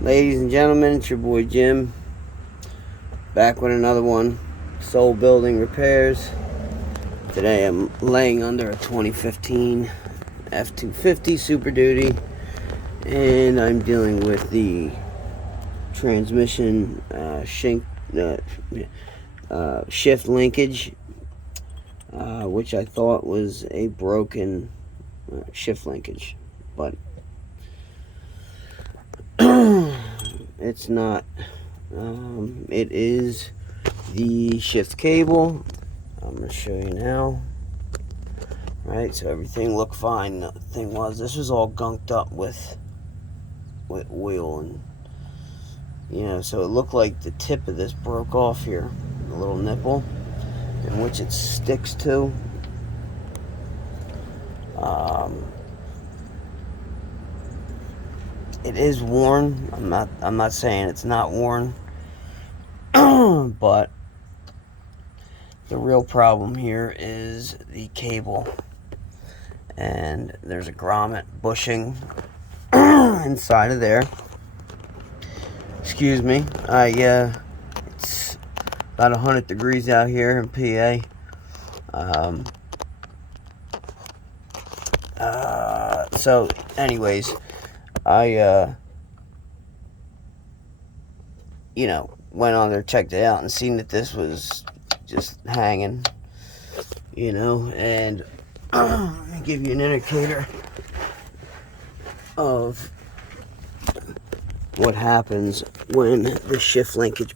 Ladies and gentlemen, it's your boy Jim, back with another one, Soul Building Repairs. Today I'm laying under a 2015 f250 Super Duty, and I'm dealing with the transmission shift linkage, which I thought was a broken shift linkage, but it's not. It is the shift cable. I'm going to show you now. Right, so everything looked fine. The thing was, this was all gunked up with oil, and so it looked like the tip of this broke off here, the little nipple in which it sticks to. It is worn. I'm not saying it's not worn. But the real problem here is the cable, and there's a grommet bushing inside of there. Excuse me. It's about 100 degrees out here in PA. So anyways, I went on there, checked it out, and seen that this was just hanging, and let me give you an indicator of what happens when the shift linkage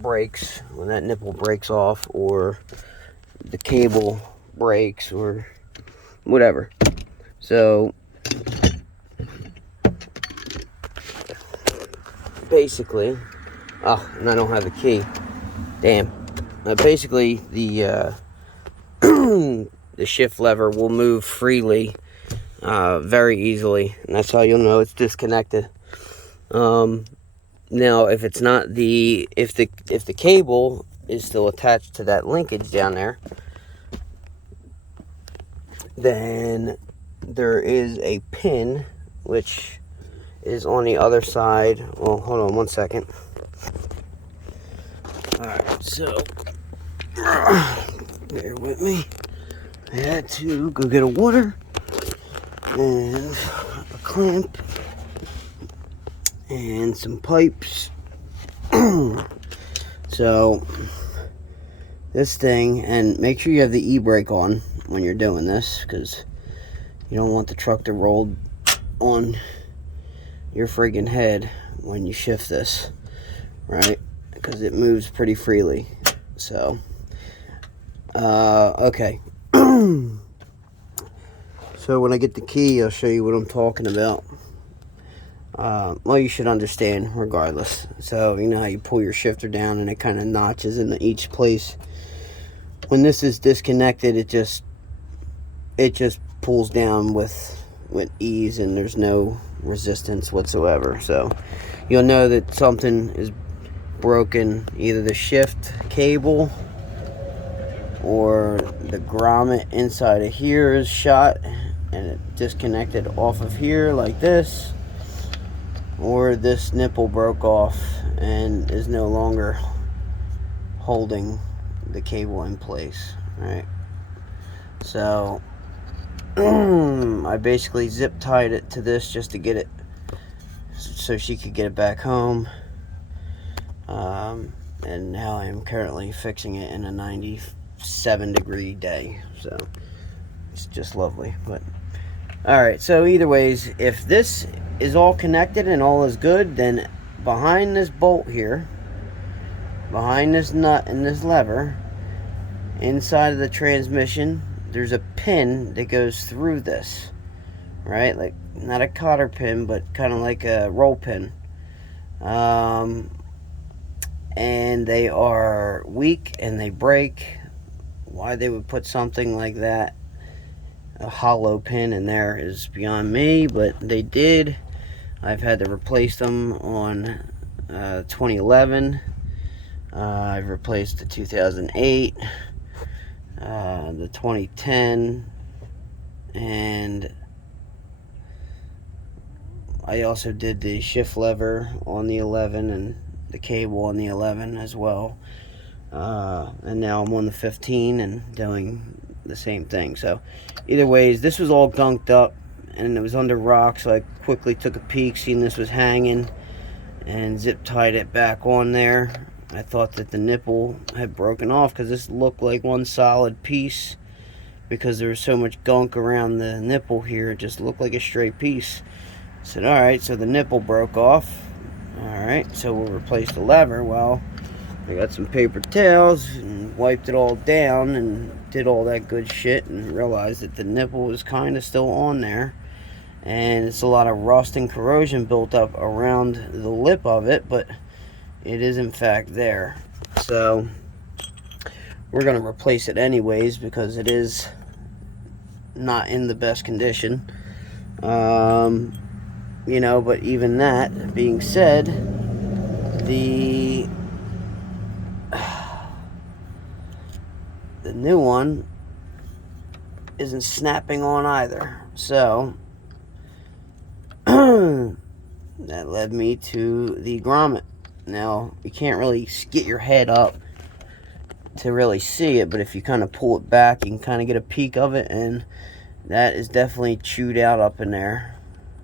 breaks, when that nipple breaks off, or the cable breaks, or whatever. So basically, and I don't have the key. Damn. Basically, the the shift lever will move freely, very easily, and that's how you'll know it's disconnected. Now, if it's not if the cable is still attached to that linkage down there, then there is a pin which is on the other side. Well, hold on one second. Alright, so bear with me. I had to go get a water and a clamp and some pipes. So this thing, and make sure you have the e-brake on when you're doing this, because you don't want the truck to roll on your friggin' head when you shift this, right? Because it moves pretty freely. So okay. So when I get the key, I'll show you what I'm talking about. Well, you should understand regardless. So you know how you pull your shifter down and it kind of notches into each place. When this is disconnected, it just pulls down with ease, and there's no resistance whatsoever. So you'll know that something is broken, either the shift cable or the grommet inside of here is shot and it disconnected off of here like this, or this nipple broke off and is no longer holding the cable in place, right? So I basically zip tied it to this just to get it so she could get it back home. And now I am currently fixing it in a 97-degree day, so it's just lovely. But alright, so either ways, if this is all connected and all is good, then behind this bolt here, behind this nut and this lever, inside of the transmission, there's a pin that goes through this, right? Like, not a cotter pin, but kind of like a roll pin. And they are weak and they break. Why they would put something like that, a hollow pin, in there is beyond me, but they did. I've had to replace them on 2011. I've replaced the 2008, the 2010, and I also did the shift lever on the 11 and the cable on the 11 as well. And now I'm on the 15 and doing the same thing. So either ways, this was all gunked up and it was under rock, so I quickly took a peek, seeing this was hanging, and zip tied it back on there. I thought that the nipple had broken off because this looked like one solid piece, because there was so much gunk around the nipple here. It just looked like a straight piece. I said, alright, so the nipple broke off. Alright, so we'll replace the lever. Well, I got some paper towels and wiped it all down and did all that good shit, and realized that the nipple was kind of still on there, and it's a lot of rust and corrosion built up around the lip of it, but it is in fact there. So we're going to replace it anyways because it is not in the best condition. You know, but even that being said, the new one isn't snapping on either. So that led me to the grommet. Now, you can't really get your head up to really see it, but if you kind of pull it back, you can kind of get a peek of it, and that is definitely chewed out up in there.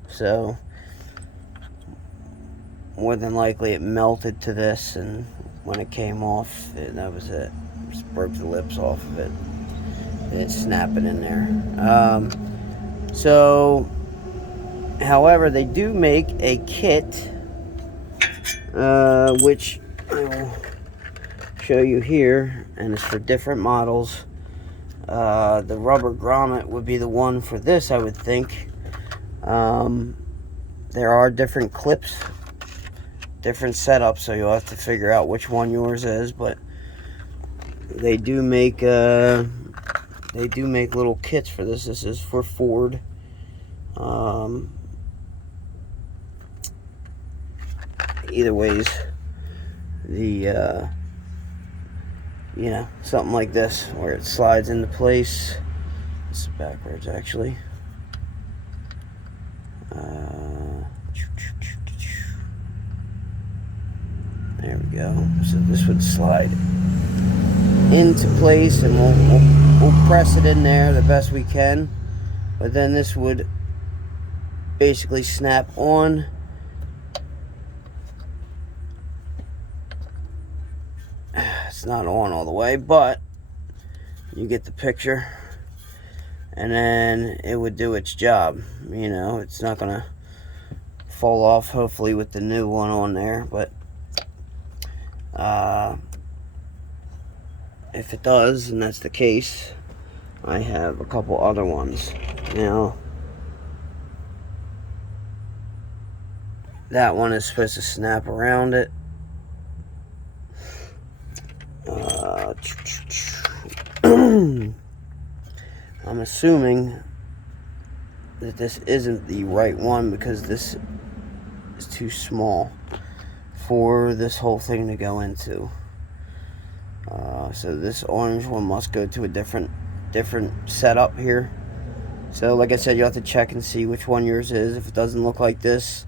So more than likely it melted to this, and when it came off, that was it. Just broke the lips off of it. It's snapping in there. So, however, they do make a kit, which I will show you here, and it's for different models. The rubber grommet would be the one for this, I would think. There are different clips, different setups, so you'll have to figure out which one yours is, but they do make little kits for this. This is for Ford. Either ways, the you know, something like this where it slides into place. It's backwards actually. There we go. So this would slide into place, and we'll press it in there the best we can. But then this would basically snap on. It's not on all the way, but you get the picture. And then it would do its job. You know, it's not gonna fall off, hopefully, with the new one on there, but if it does, and that's the case, I have a couple other ones. Now, that one is supposed to snap around it. I'm assuming that this isn't the right one because this is too small for this whole thing to go into. So this orange one must go to a different setup here. So like I said, you'll have to check and see which one yours is. If it doesn't look like this,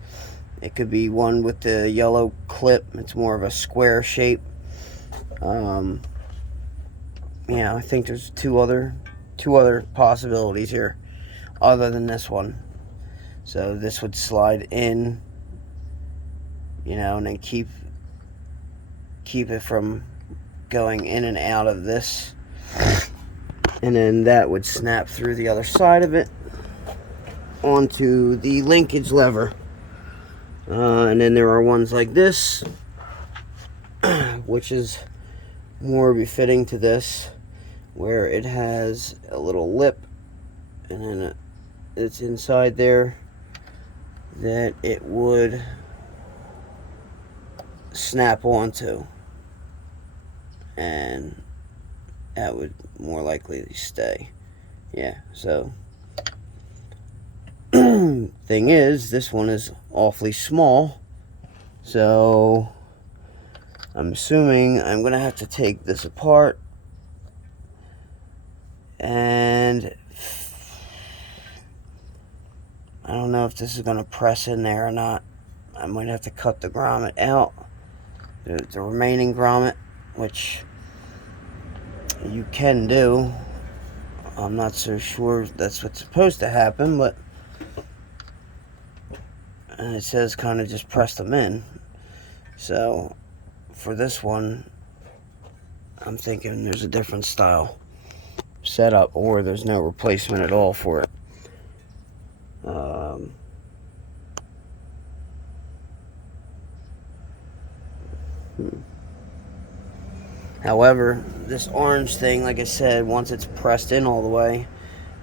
it could be one with the yellow clip. It's more of a square shape. Yeah, I think there's two other possibilities here other than this one. So this would slide in, you know, and then keep it from going in and out of this, and then that would snap through the other side of it onto the linkage lever. And then there are ones like this, which is more befitting to this, where it has a little lip, and then it's inside there that it would snap onto, and that would more likely stay. Yeah, so thing is, this one is awfully small, so I'm assuming I'm gonna have to take this apart and I don't know if this is going to press in there or not. I might have to cut the grommet out, the remaining grommet, which you can do. I'm not so sure that's what's supposed to happen, but and it says kind of just press them in. So for this one, I'm thinking there's a different style setup, or there's no replacement at all for it. However, this orange thing, like I said, once it's pressed in all the way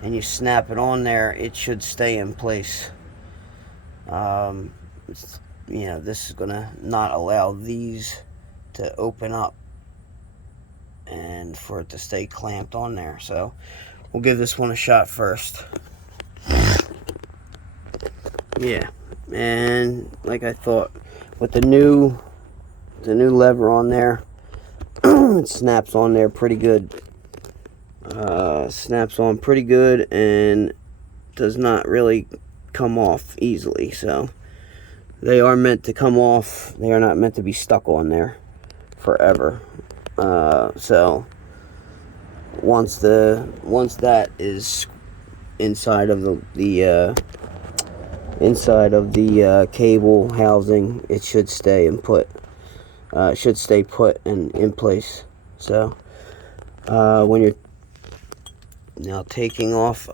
and you snap it on there, it should stay in place. You know, this is gonna not allow these to open up and for it to stay clamped on there. So we'll give this one a shot first. Yeah, and like I thought, with the new lever on there, it snaps on there pretty good. Snaps on pretty good and does not really come off easily. So they are meant to come off. They are not meant to be stuck on there forever. So once that is inside of the cable housing, it should stay and put. Should stay put and in place. So when you're now taking off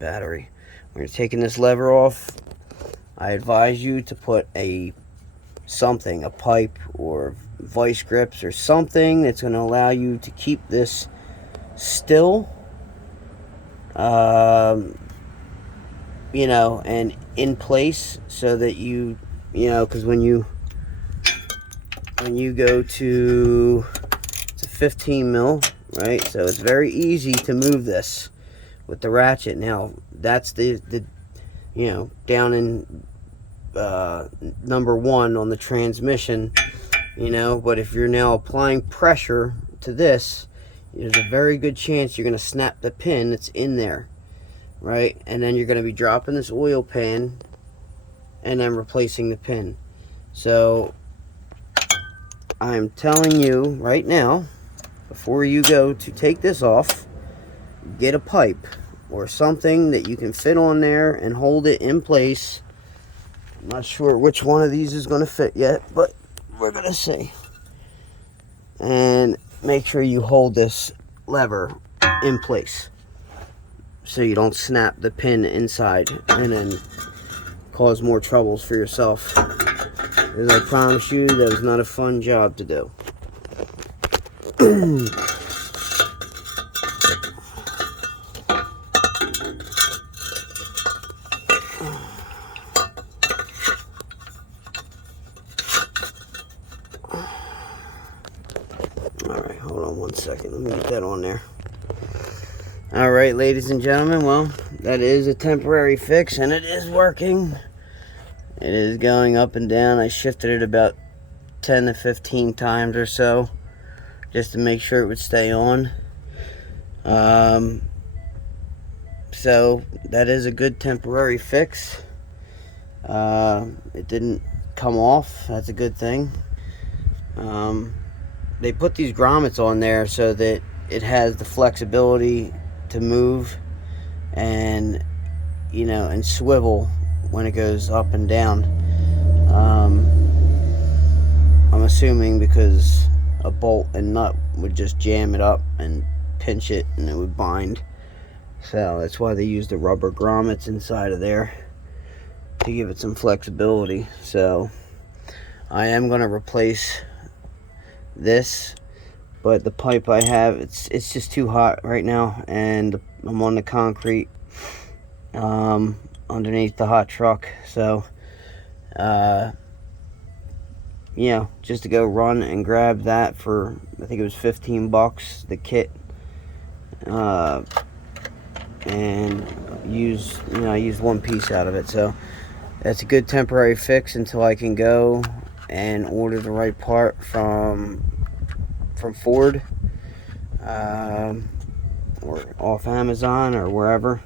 battery, when you're taking this lever off, I advise you to put a pipe or vice grips or something that's going to allow you to keep this still, you know, and in place, so that you know, because when you go to, it's a 15 mil, right? So it's very easy to move this with the ratchet. Now that's the you know, down in number 1 on the transmission, you know. But if you're now applying pressure to this, there's a very good chance you're going to snap the pin that's in there, right? And then you're going to be dropping this oil pan and then replacing the pin. So I'm telling you right now, before you go to take this off, get a pipe or something that you can fit on there and hold it in place. I'm not sure which one of these is going to fit yet, but we're going to see. And make sure you hold this lever in place so you don't snap the pin inside and then cause more troubles for yourself. Because I promise you, that was not a fun job to do. Alright, hold on one second. Let me get that on there. Alright, ladies and gentlemen, well, that is a temporary fix, and it is working. It is going up and down. I shifted it about 10 to 15 times or so, just to make sure it would stay on. So that is a good temporary fix. It didn't come off. That's a good thing. They put these grommets on there so that it has the flexibility to move and, you know, and swivel when it goes up and down. I'm assuming because a bolt and nut would just jam it up and pinch it and it would bind. So that's why they use the rubber grommets inside of there, to give it some flexibility. So I am going to replace this, but the pipe I have, it's just too hot right now, and I'm on the concrete underneath the hot truck. So you know, just to go run and grab that for, I think it was 15 bucks, the kit, and use, you know, I used one piece out of it. So that's a good temporary fix until I can go and order the right part from Ford, or off Amazon or wherever.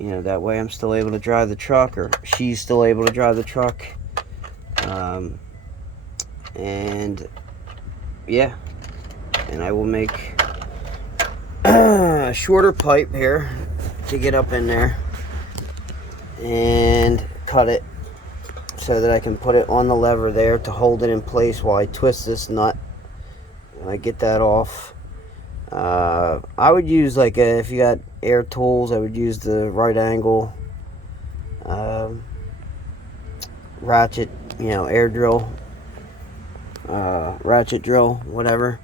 you know, that way I'm still able to drive the truck, or she's still able to drive the truck. And yeah, and I will make a shorter pipe here to get up in there and cut it so that I can put it on the lever there to hold it in place while I twist this nut. When I get that off, I would use like if you got air tools, I would use the right angle ratchet, you know, air drill, ratchet drill, whatever.